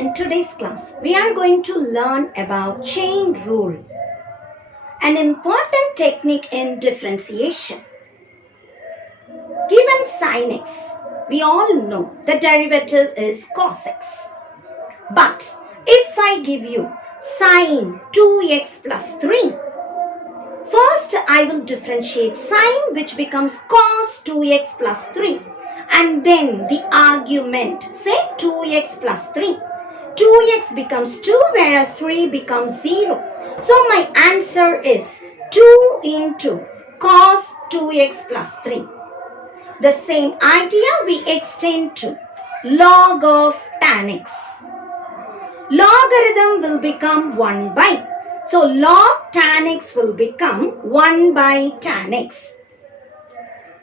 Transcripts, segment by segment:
In today's class, we are going to learn about chain rule, an important technique in differentiation. Given sin x, we all know the derivative is cos x. But if I give you sin 2x plus 3, first I will differentiate sin, which becomes cos 2x plus 3, and then the argument, say 2x plus 3. 2x becomes 2, whereas 3 becomes 0. So my answer is 2 into cos 2x plus 3. The same idea we extend to log of tan x. Logarithm will become 1 by. So log tan x will become 1 by tan x.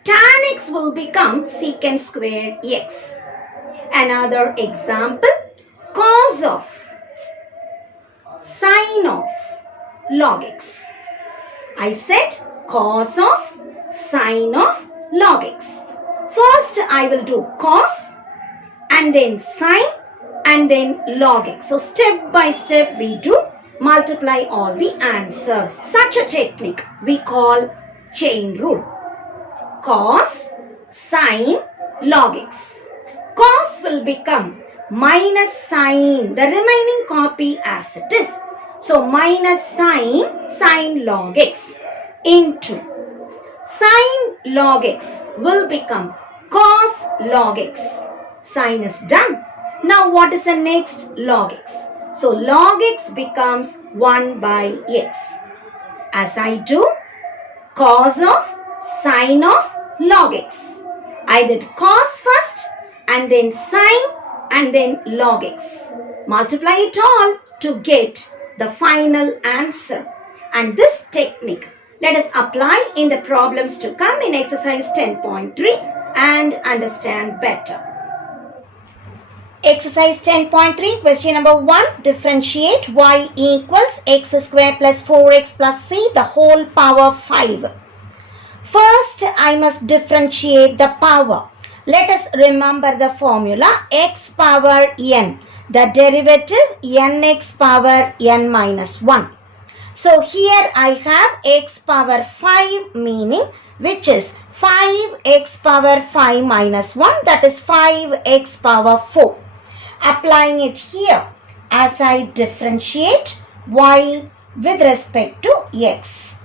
Tan x will become secant square x. Another example, cos of sin of log x. I said cos of sin of log x. First I will do cos and then sin and then log x. So step by step we do multiply all the answers. Such a technique we call chain rule. Cos, sin, log x. Cos will become minus sin, the remaining copy as it is. So minus sin log x into sin log x will become cos log x. Sin is done. Now what is the next? Log x. So log x becomes 1 by x. As I do cos of sin of log x. I did cos first and then sin and then log x. Multiply it all to get the final answer. And this technique let us apply in the problems to come in exercise 10.3 and understand better. Exercise 10.3, question number 1. Differentiate y equals x square plus 4x plus c the whole power 5. First, I must differentiate the power. Let us remember the formula x power n. The derivative nx power n minus 1. So here I have x power 5 meaning which is 5x power 5 minus 1, that is 5x power 4. Applying it here as I differentiate y with respect to x.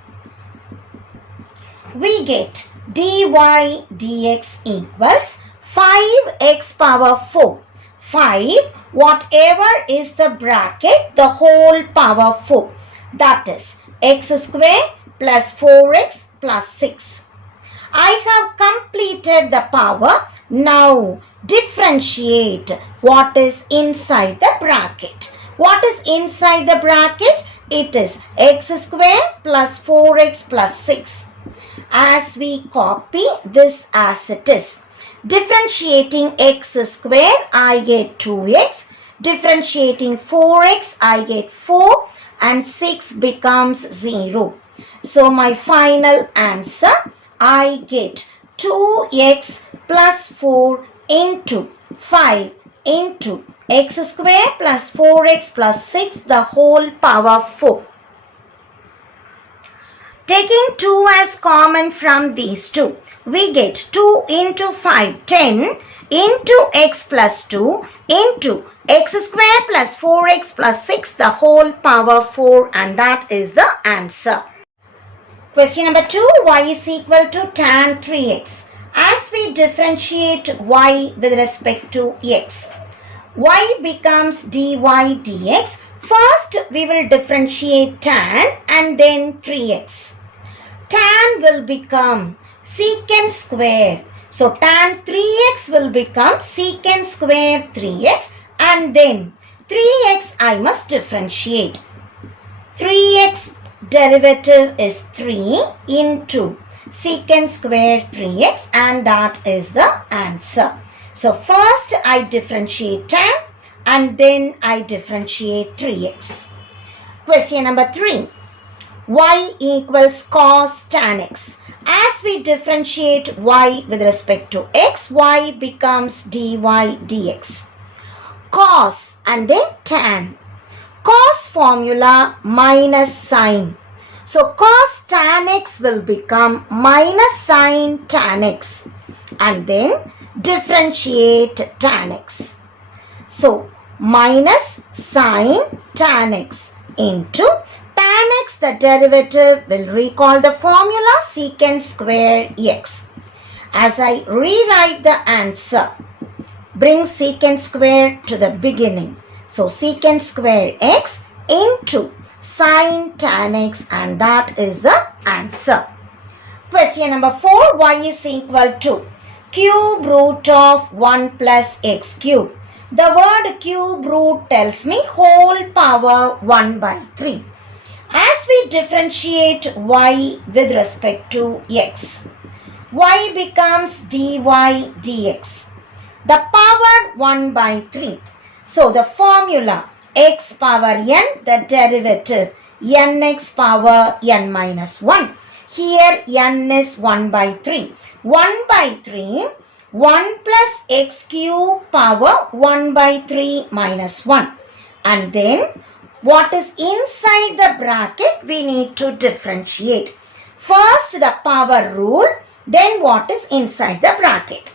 We get dy dx equals 5x power 4. 5, whatever is the bracket, the whole power 4. That is x square plus 4x plus 6. I have completed the power. Now differentiate what is inside the bracket. What is inside the bracket? It is x square plus 4x plus 6. As we copy this as it is. Differentiating x square, I get 2x. Differentiating 4x, I get 4. And 6 becomes 0. So my final answer, I get 2x plus 4 into 5 into x square plus 4x plus 6 the whole power 4. Taking 2 as common from these two, we get 2 into 5, 10 into x plus 2 into x square plus 4x plus 6 the whole power 4, and that is the answer. Question number 2, y is equal to tan 3x. As we differentiate y with respect to x, y becomes dy dx. First we will differentiate tan and then 3x. Tan will become secant square. So tan 3x will become secant square 3x. And then 3x I must differentiate. 3x derivative is 3 into secant square 3x, and that is the answer. So first I differentiate tan and then I differentiate 3x. Question number 3. Y equals cos tan x. As we differentiate y with respect to x, y becomes dy dx. Cos and then tan. Cos formula minus sine. So cos tan x will become minus sine tan x, and then differentiate tan x. So minus sine tan x into tan x, the derivative, will recall the formula secant square x. As I rewrite the answer, bring secant square to the beginning. So secant square x into sine tan x, and that is the answer. Question number 4. Y is equal to cube root of 1 plus x cube. The word cube root tells me whole power 1 by 3. As we differentiate y with respect to x, y becomes dy dx. The power 1 by 3. So the formula x power n, the derivative nx power n minus 1. Here n is 1 by 3. 1 by 3, 1 plus x cube power 1 by 3 minus 1. And then what is inside the bracket we need to differentiate. First the power rule, then what is inside the bracket.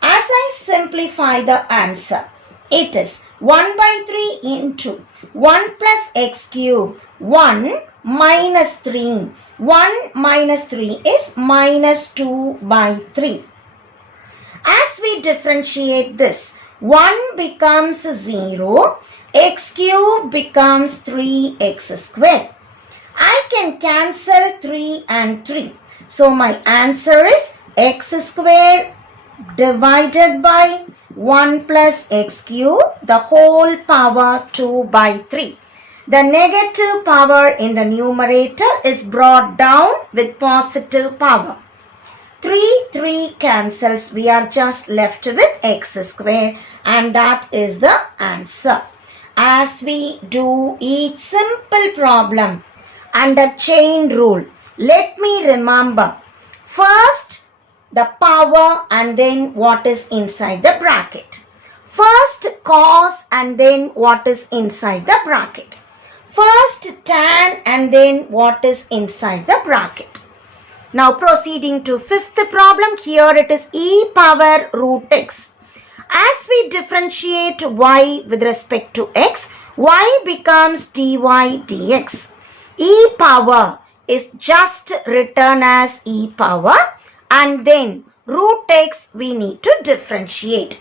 As I simplify the answer, it is 1 by 3 into 1 plus x cube, 1 minus 3. 1 minus 3 is minus 2 by 3. As we differentiate this, 1 becomes 0, x cube becomes 3x square. I can cancel 3 and 3. So my answer is x square divided by 1 plus x cube, the whole power 2 by 3. The negative power in the numerator is brought down with positive power. 3 cancels. We are just left with x square, and that is the answer. As we do each simple problem under chain rule, let me remember first the power and then what is inside the bracket. First cos and then what is inside the bracket. First tan and then what is inside the bracket. Now proceeding to fifth problem, here it is e power root x. As we differentiate y with respect to x, y becomes dy dx. E power is just written as e power, and then root x we need to differentiate.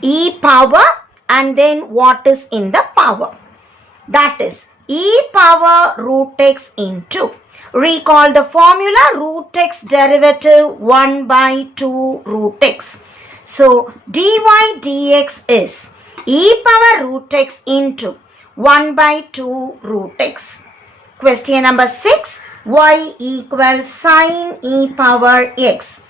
E power and then what is in the power. That is e power root x into. Recall the formula, root x derivative 1 by 2 root x. So dy dx is e power root x into 1 by 2 root x. Question number 6. Y equals sine e power x.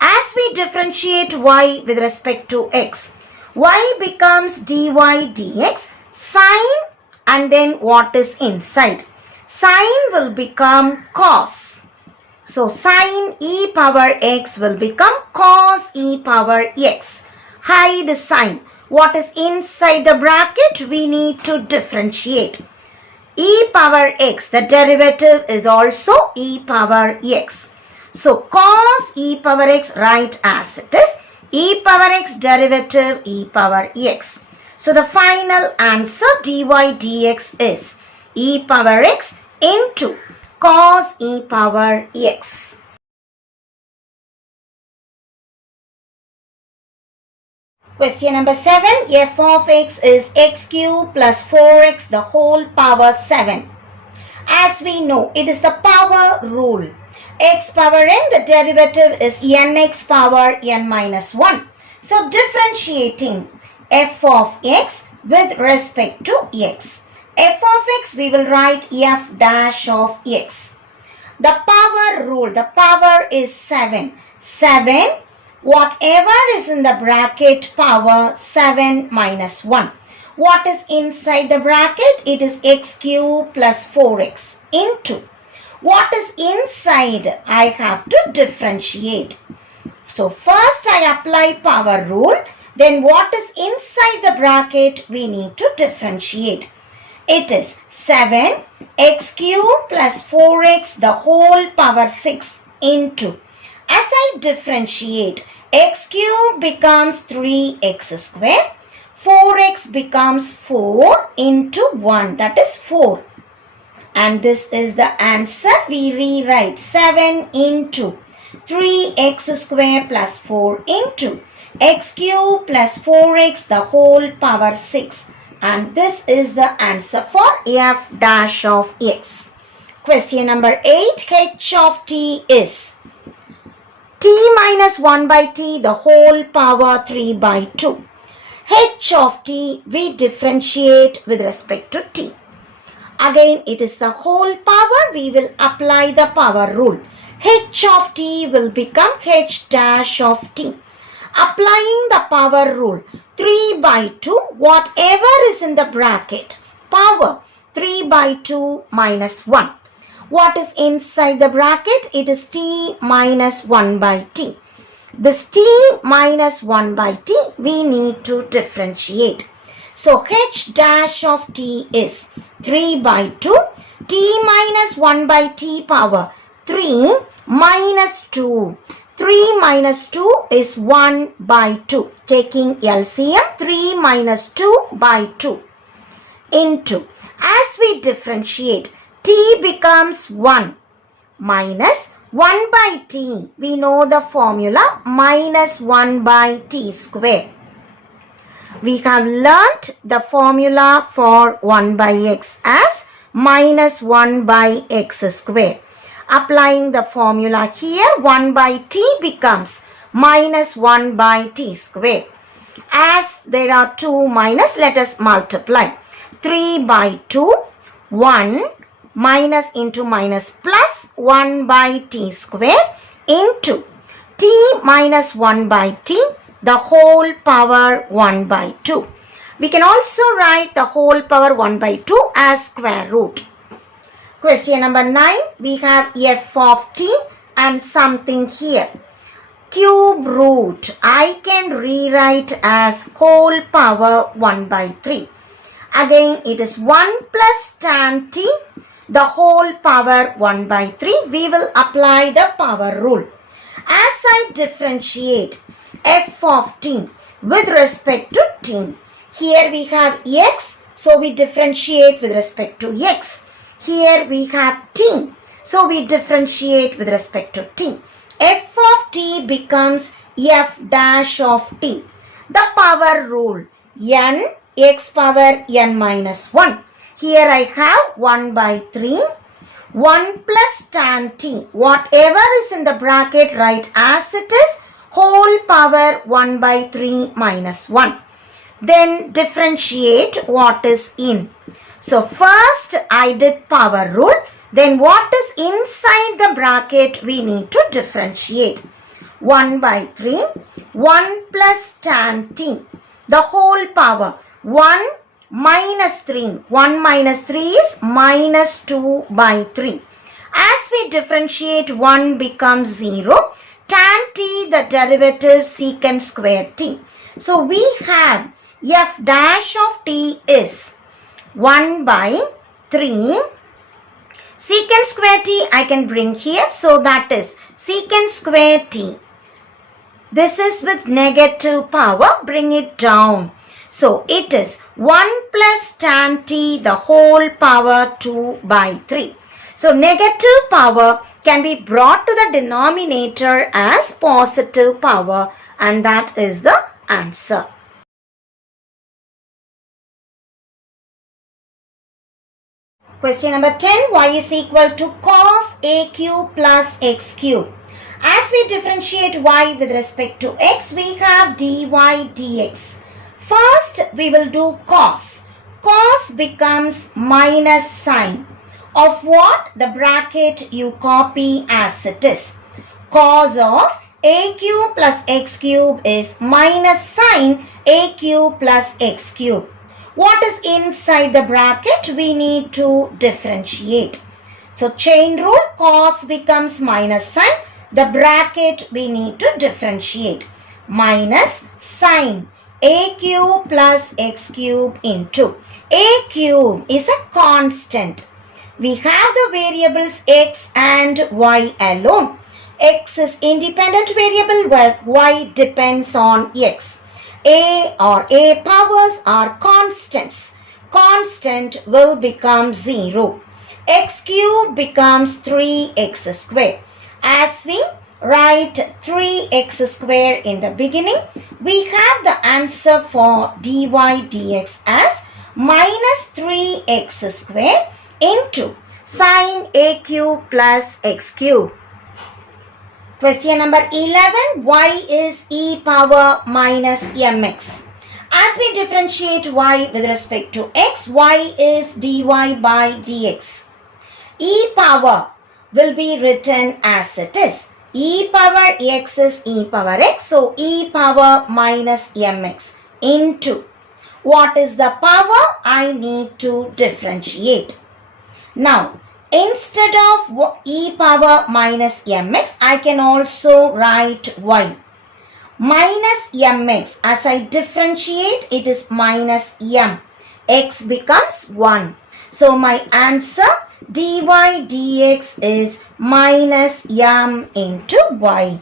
As we differentiate y with respect to x, y becomes dy dx, sine and then what is inside. Sine will become cos. So sine e power x will become cos e power x. Hide sine. What is inside the bracket we need to differentiate. E power x, the derivative is also e power x. So cos e power x, write as it is. E power x derivative e power x. So the final answer dy dx is e power x into cos e power x. Question number 7. F of x is x cube plus 4x the whole power 7. As we know, it is the power rule. X power n, the derivative is nx power n minus 1. So differentiating f of x with respect to x. F of x we will write f dash of x. The power rule, the power is 7. 7, whatever is in the bracket, power 7 minus 1. What is inside the bracket? It is x cube plus 4x into. What is inside? I have to differentiate. So first I apply power rule. Then what is inside the bracket we need to differentiate. It is 7x cube plus 4x the whole power 6 into. As I differentiate, x cube becomes 3x square. 4x becomes 4 into 1, that is 4. And this is the answer. We rewrite 7 into 3x square plus 4 into x cube plus 4x the whole power 6. And this is the answer for f dash of x. Question number 8. H of t is t minus 1 by t the whole power 3 by 2. H of t we differentiate with respect to t. Again it is the whole power. We will apply the power rule. H of t will become h dash of t. Applying the power rule, 3 by 2, whatever is in the bracket, power 3 by 2 minus 1. What is inside the bracket? It is t minus 1 by t. This t minus 1 by t we need to differentiate. So h dash of t is 3 by 2. T minus 1 by t power 3 minus 2. 3 minus 2 is 1 by 2. Taking LCM, 3 minus 2 by 2 into. As we differentiate, t becomes 1 minus 1 by t. We know the formula, minus 1 by t square. We have learnt the formula for 1 by x as minus 1 by x square. Applying the formula here, 1 by t becomes minus 1 by t square. As there are 2 minus, let us multiply. 3 by 2, 1 minus into minus plus 1 by t square into t minus 1 by t the whole power 1 by 2. We can also write the whole power 1 by 2 as square root. Question number 9. We have f of t and something here. Cube root. I can rewrite as whole power 1 by 3. Again it is 1 plus tan t the whole power 1 by 3. We will apply the power rule. As I differentiate f of t with respect to t. Here we have x, so we differentiate with respect to x. Here we have t, so we differentiate with respect to t. F of t becomes f dash of t. The power rule, n x power n minus 1. Here I have 1 by 3. 1 plus tan t. Whatever is in the bracket, write as it is. Whole power 1 by 3 minus 1. Then differentiate what is in. So first I did power rule. Then what is inside the bracket we need to differentiate. 1 by 3. 1 plus tan t. The whole power 1 minus 3. 1 minus 3 is minus 2 by 3. As we differentiate, 1 becomes 0. Tan t the derivative secant square t. So we have f dash of t is 1 by 3. Secant square t I can bring here. So that is secant square t. This is with negative power. Bring it down. So it is 1 plus tan t the whole power 2 by 3. So negative power can be brought to the denominator as positive power, and that is the answer. Question number 10. Y is equal to cos a cube plus x cube. As we differentiate y with respect to x, we have dy dx. First, we will do cos. Cos becomes minus sine. Of what? The bracket you copy as it is. Cos of a cube plus x cube is minus sine a cube plus x cube. What is inside the bracket? We need to differentiate. So chain rule, cos becomes minus sine. The bracket we need to differentiate. Minus sine a cube plus x cube into a cube is a constant. We have the variables x and y alone. X is independent variable where y depends on x. A or a powers are constants. Constant will become 0. X cube becomes 3x square. As we write 3x square in the beginning, we have the answer for dy dx as minus 3x square into sine a cube plus x cube. Question number 11. Y is e power minus mx. As we differentiate y with respect to x, y is dy by dx. E power will be written as it is. E power x is e power x. So, e power minus mx into what is the power? I need to differentiate. Now, instead of e power minus mx, I can also write y. Minus mx, as I differentiate, it is minus m. X becomes 1. So, my answer dy dx is minus m into y.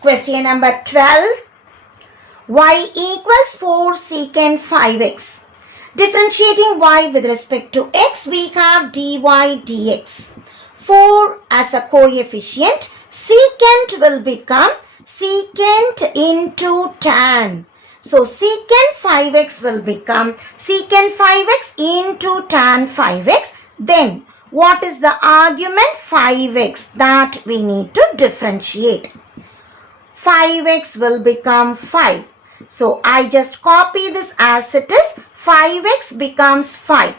Question number 12. Y equals 4 secant 5x. Differentiating y with respect to x, we have dy dx. 4 as a coefficient, secant will become secant into tan. So, secant 5x will become secant 5x into tan 5x. Then, what is the argument? 5x that we need to differentiate. 5x will become 5. So, I just copy this as it is. 5x becomes 5.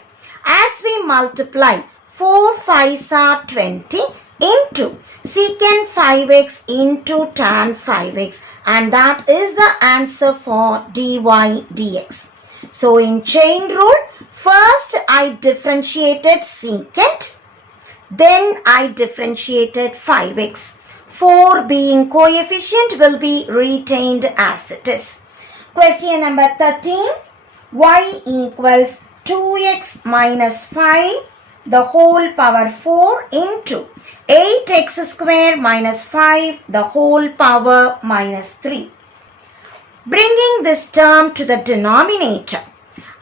As we multiply, 4 5s are 20 into secant 5x into tan 5x. And that is the answer for dy dx. So, in chain rule, first I differentiated secant, then I differentiated 5x. 4 being coefficient will be retained as it is. Question number 13. Y equals 2x minus 5 the whole power 4 into 8x square minus 5 the whole power minus 3. Bringing this term to the denominator,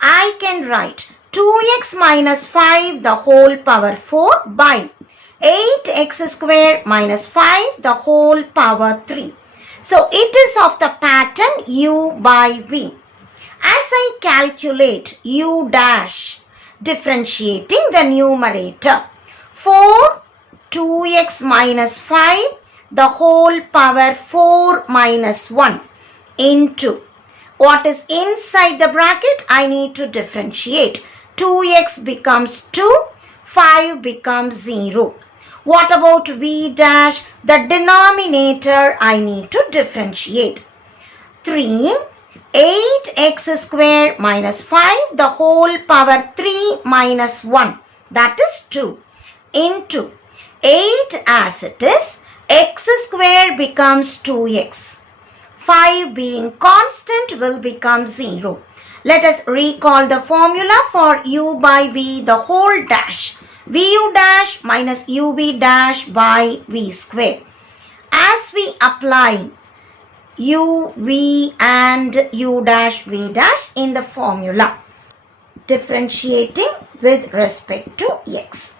I can write 2x minus 5 the whole power 4 by 8x square minus 5 the whole power 3. So, it is of the pattern u by v. As I calculate u dash, differentiating the numerator, 4 2x minus 5 the whole power 4 minus 1 into what is inside the bracket, I need to differentiate. 2x becomes 2, 5 becomes 0. What about v dash? The denominator I need to differentiate. 3, 8x square minus 5 the whole power 3 minus 1, that is 2, into 8 as it is, x square becomes 2x. 5 being constant will become 0. Let us recall the formula for u by v the whole dash. vu dash minus uv dash by v square. As we apply u, v and u dash v dash in the formula, differentiating with respect to x,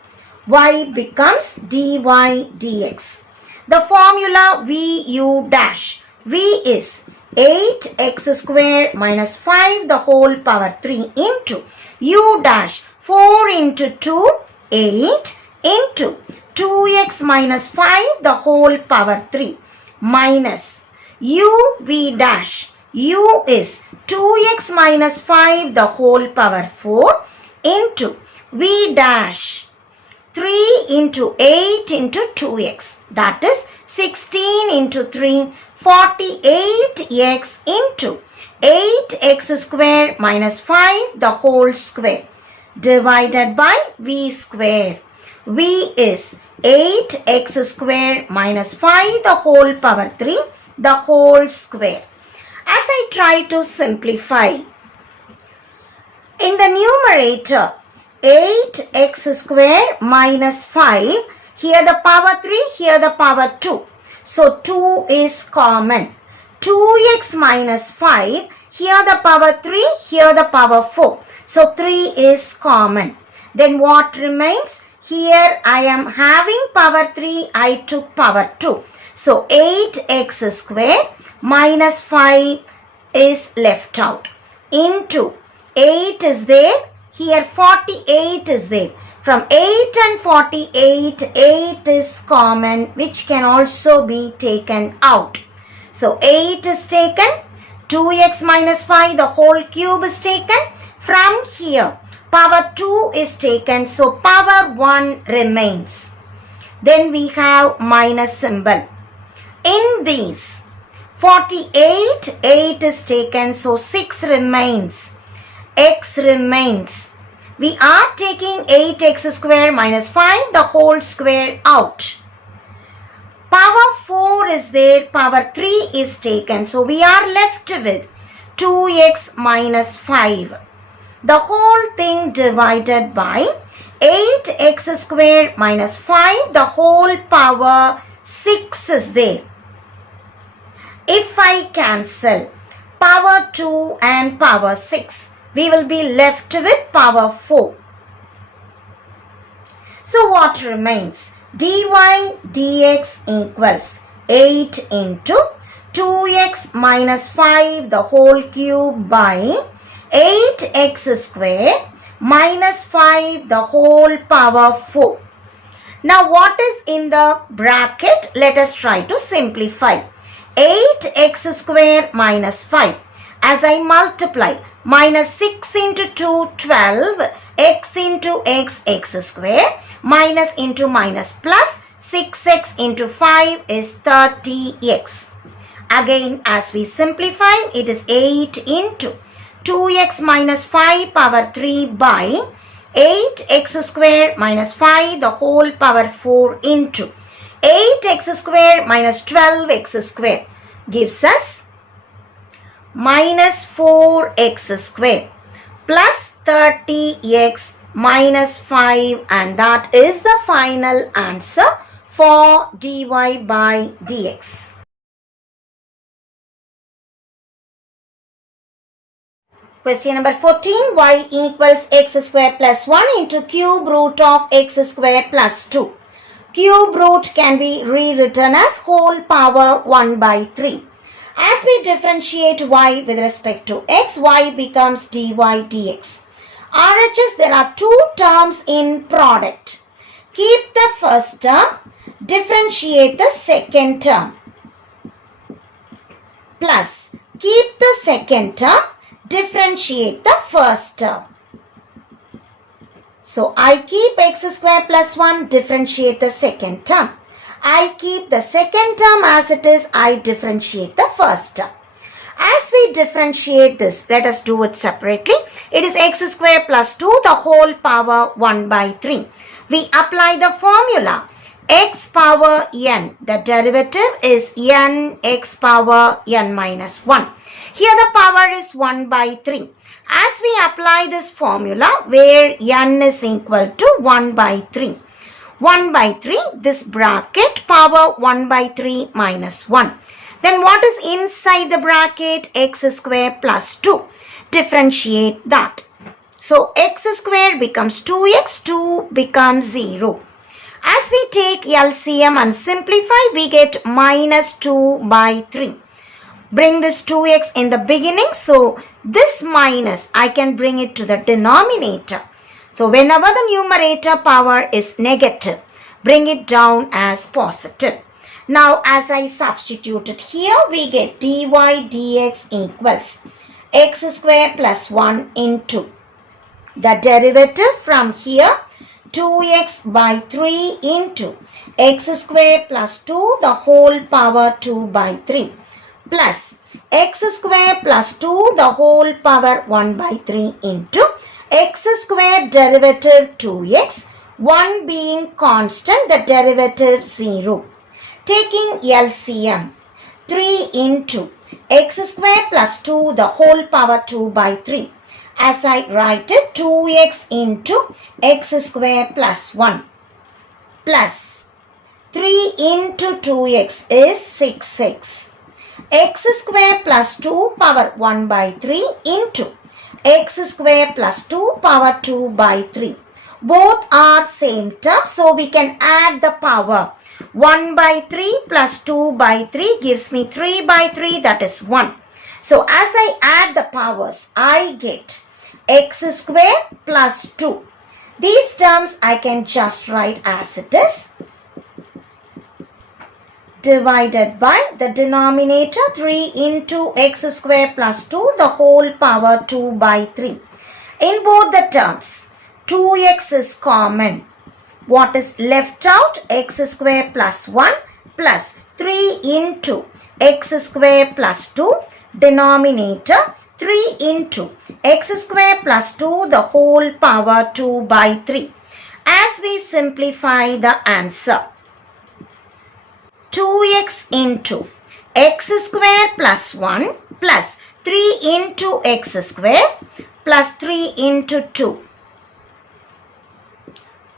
y becomes dy dx. The formula vu dash, v is 8x square minus 5 the whole power 3 into u dash 4 into 2, 8 into 2x minus 5 the whole power 3 minus u v dash. U is 2x minus 5 the whole power 4 into v dash 3 into 8 into 2x, that is 16 into 3, 48x into 8x square minus 5 the whole square divided by v square. V is 8x square minus 5 the whole power 3 the whole square. As I try to simplify, in the numerator, 8x square minus 5, here the power 3, here the power 2. So 2 is common. 2x minus 5, here the power 3, here the power 4. So 3 is common. Then what remains? Here I am having power 3, I took power 2. So 8x square minus 5 is left out. Into 8 is there, here 48 is there. From 8 and 48, 8 is common, which can also be taken out. So 8 is taken, 2x minus 5, the whole cube is taken. From here, power 2 is taken, so power 1 remains. Then we have minus symbol. In these, 48, 8 is taken, so 6 remains. X remains. We are taking 8x square minus 5, the whole square out. Power 4 is there, power 3 is taken, so we are left with 2x minus 5. The whole thing divided by 8x square minus 5, the whole power 6 is there. If I cancel power 2 and power 6, we will be left with power 4. So what remains? dy dx equals 8 into 2x minus 5 the whole cube by 8x square minus 5 the whole power 4. Now what is in the bracket? Let us try to simplify. 8x square minus 5. As I multiply, minus 6 into 2, 12, x into x, x square, minus into minus plus, 6x into 5 is 30x. Again, as we simplify, it is 8 into 2x minus 5 power 3 by 8x square minus 5 the whole power 4 into 8x square minus 12x square gives us minus 4x square plus 30x minus 5, and that is the final answer for dy by dx. Question number 14. Y equals x square plus 1 into cube root of x square plus 2. Cube root can be rewritten as whole power 1 by 3. As we differentiate y with respect to x, y becomes dy dx. RHS, there are two terms in product. Keep the first term, differentiate the second term. Plus, keep the second term, differentiate the first term. So, I keep x square plus 1, differentiate the second term. I keep the second term as it is, I differentiate the first term. As we differentiate this, let us do it separately. It is x square plus 2, the whole power 1 by 3. We apply the formula x power n. The derivative is n x power n minus 1. Here the power is 1 by 3. As we apply this formula where n is equal to 1 by 3. 1 by 3, this bracket power 1 by 3 minus 1. Then what is inside the bracket? X square plus 2. Differentiate that. So x square becomes 2x, 2 becomes 0. As we take LCM and simplify, we get minus 2 by 3. Bring this 2x in the beginning. So this minus, I can bring it to the denominator. So whenever the numerator power is negative, bring it down as positive. Now as I substitute it here, we get dy dx equals x square plus 1 into the derivative from here 2x by 3 into x square plus 2 the whole power 2 by 3 plus x square plus 2 the whole power 1 by 3 into x square derivative 2x, 1 being constant, the derivative 0. Taking LCM, 3 into x square plus 2 the whole power 2 by 3. As I write it, 2x into x square plus 1 plus 3 into 2x is 6x. X square plus 2 power 1 by 3 into x square plus 2 power 2 by 3. Both are same term, so we can add the power. 1 by 3 plus 2 by 3 gives me 3 by 3, that is 1. So as I add the powers, I get x square plus 2. These terms I can just write as it is, divided by the denominator 3 into x square plus 2 the whole power 2 by 3. In both the terms, 2x is common. What is left out? X square plus 1 plus 3 into x square plus 2, denominator 3 into x square plus 2 the whole power 2 by 3. As we simplify the answer, 2x into x square plus 1 plus 3 into x square plus 3 into 2.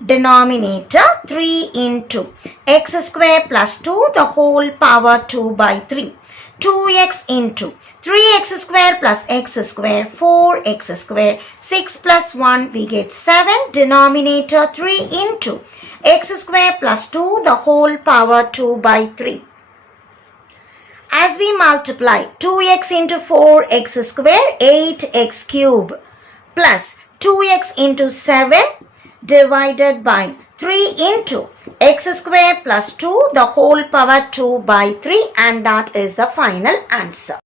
Denominator 3 into x square plus 2 the whole power 2 by 3. 2x into 3x square plus x square, 4x square, 6 plus 1 we get 7. Denominator 3 into x square plus 2 the whole power 2 by 3. As we multiply 2x into 4x square, 8x cube plus 2x into 7 divided by 3 into x square plus 2 the whole power 2 by 3, and that is the final answer.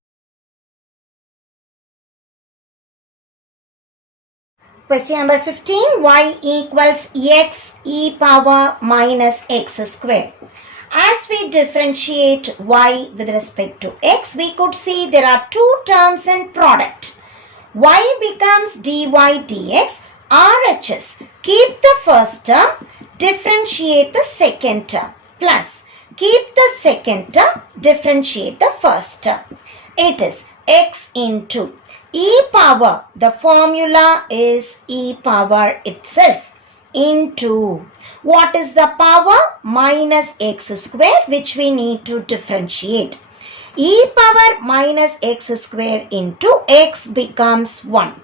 Question number 15. Y equals x e power minus x square. As we differentiate y with respect to x, we could see there are two terms in product. Y becomes dy dx. RHS, keep the first term, differentiate the second term, plus keep the second term, differentiate the first term. It is x into e power, the formula is e power itself, into what is the power? Minus x square, which we need to differentiate. E power minus x square into x becomes 1.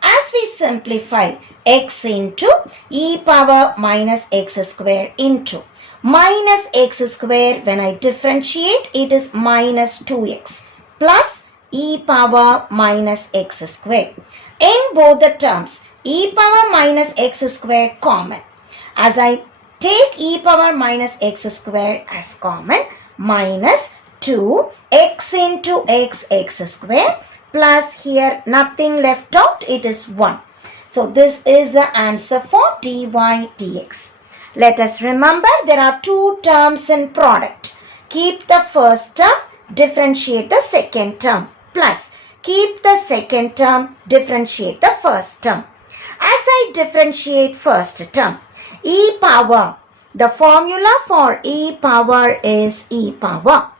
As we simplify, x into e power minus x square into minus x square, when I differentiate, it is minus 2x plus e power minus x square. In both the terms, e power minus x square common. As I take e power minus x square as common, minus 2x into x square, plus here nothing left out, it is 1. So this is the answer for dy dx. Let us remember there are two terms in product. Keep the first term, differentiate the second term, plus keep the second term, differentiate the first term. As I differentiate first term, e power, the formula for e power is e power.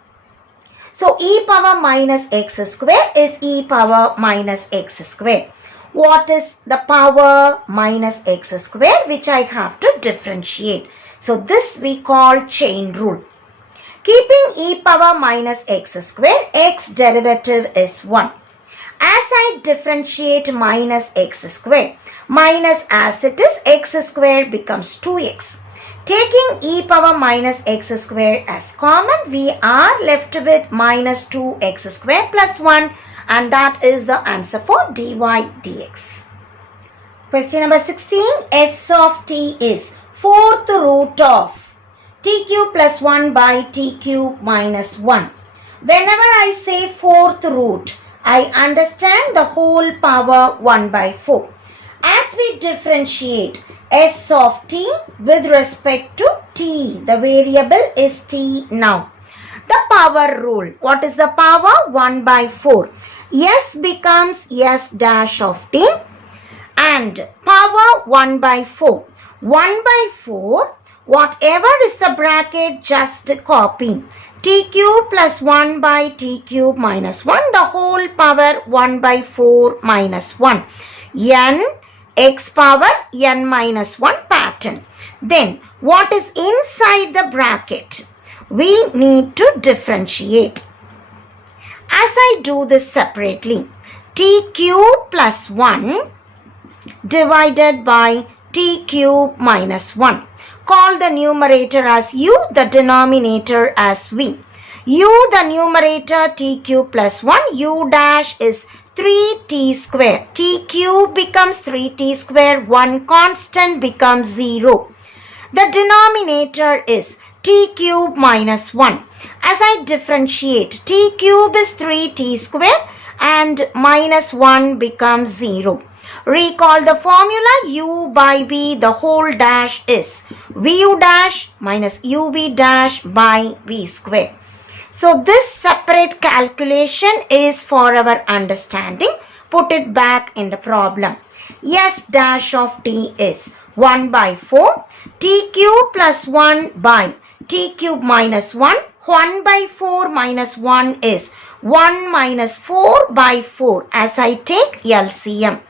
So e power minus x square is e power minus x square. What is the power minus x square, which I have to differentiate? So this we call chain rule. Keeping e power minus x square, x derivative is 1. As I differentiate minus x square, minus as it is, x square becomes 2x. Taking e power minus x square as common, we are left with minus 2x square plus 1, and that is the answer for dy dx. Question number 16. S of t is 4th root of t cube plus 1 by t cube minus 1. Whenever I say 4th root, I understand the whole power 1 by 4. As we differentiate s of t with respect to t, the variable is t now. The power rule, what is the power? 1 by 4. S becomes s dash of t and power 1 by 4. 1 by 4, whatever is the bracket, just copy. t cube plus 1 by t cube minus 1, the whole power 1 by 4 minus 1. N x power n minus 1 pattern. Then what is inside the bracket? We need to differentiate. As I do this separately, t cube plus 1 divided by t cube minus 1. Call the numerator as u, the denominator as v. U, the numerator, t cube plus 1, u dash is 3t square. T cube becomes 3t square, 1 constant becomes 0. The denominator is t cube minus 1. As I differentiate, t cube is 3t square and minus 1 becomes 0. Recall the formula, u by v, the whole dash is vu dash minus uv dash by v square. So this separate calculation is for our understanding. Put it back in the problem. S dash of t is 1 by 4, t cube plus 1 by t cube minus 1. 1 by 4 minus 1 is 1 minus 4 by 4 as I take LCM.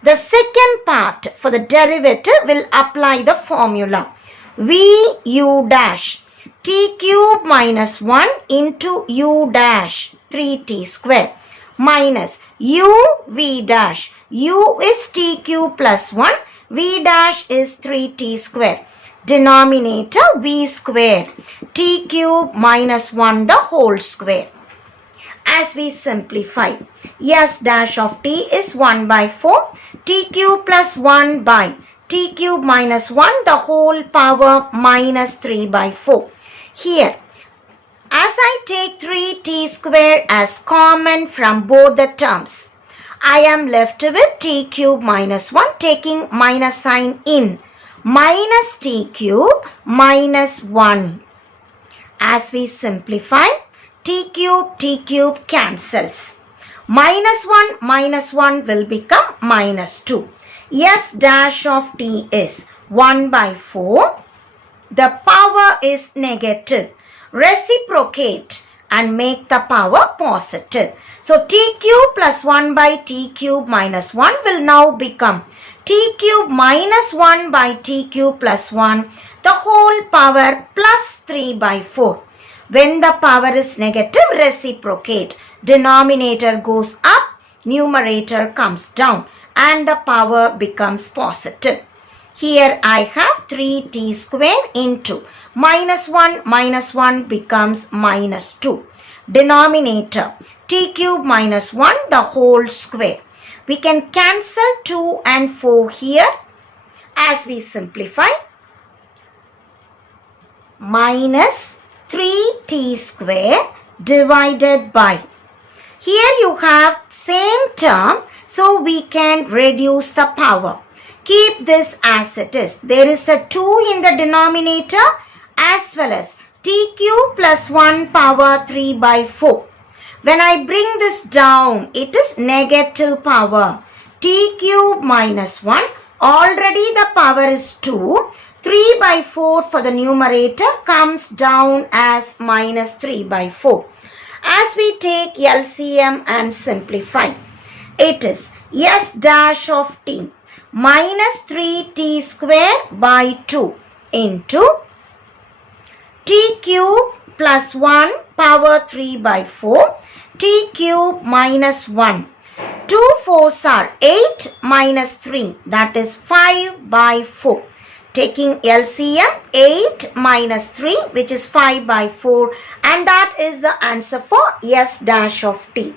The second part for the derivative will apply the formula. vu dash t cube minus 1 into u dash 3t square minus uv dash. U is t cube plus 1, v dash is 3t square. Denominator v square, t cube minus 1 the whole square. As we simplify, S dash of t is 1 by 4, t cube plus 1 by t cube minus 1 the whole power minus 3 by 4. Here, as I take 3t square as common from both the terms, I am left with t cube minus 1 taking minus sign in. Minus t cube minus 1. As we simplify, t cube cancels. Minus 1 will become minus 2. S dash of t is 1 by 4. The power is negative. Reciprocate and make the power positive. So t cube plus 1 by t cube minus 1 will now become t cube minus 1 by t cube plus 1, the whole power plus 3 by 4. When the power is negative, reciprocate. Denominator goes up, numerator comes down, and the power becomes positive. Here I have 3t square into minus 1 becomes minus 2. Denominator t cube minus 1 the whole square. We can cancel 2 and 4 here. As we simplify, minus 3t square divided by. Here you have same term, so we can reduce the power. Keep this as it is. There is a 2 in the denominator as well as t cube plus 1 power 3 by 4. When I bring this down, it is negative power. T cube minus 1. Already the power is 2. 3 by 4 for the numerator comes down as minus 3 by 4. As we take LCM and simplify, it is S dash of t minus 3t square by 2 into t cube plus 1 power 3 by 4, t cube minus 1. 2 4s are 8 minus 3, that is 5 by 4. Taking LCM, 8 minus 3, which is 5 by 4, and that is the answer for S dash of t.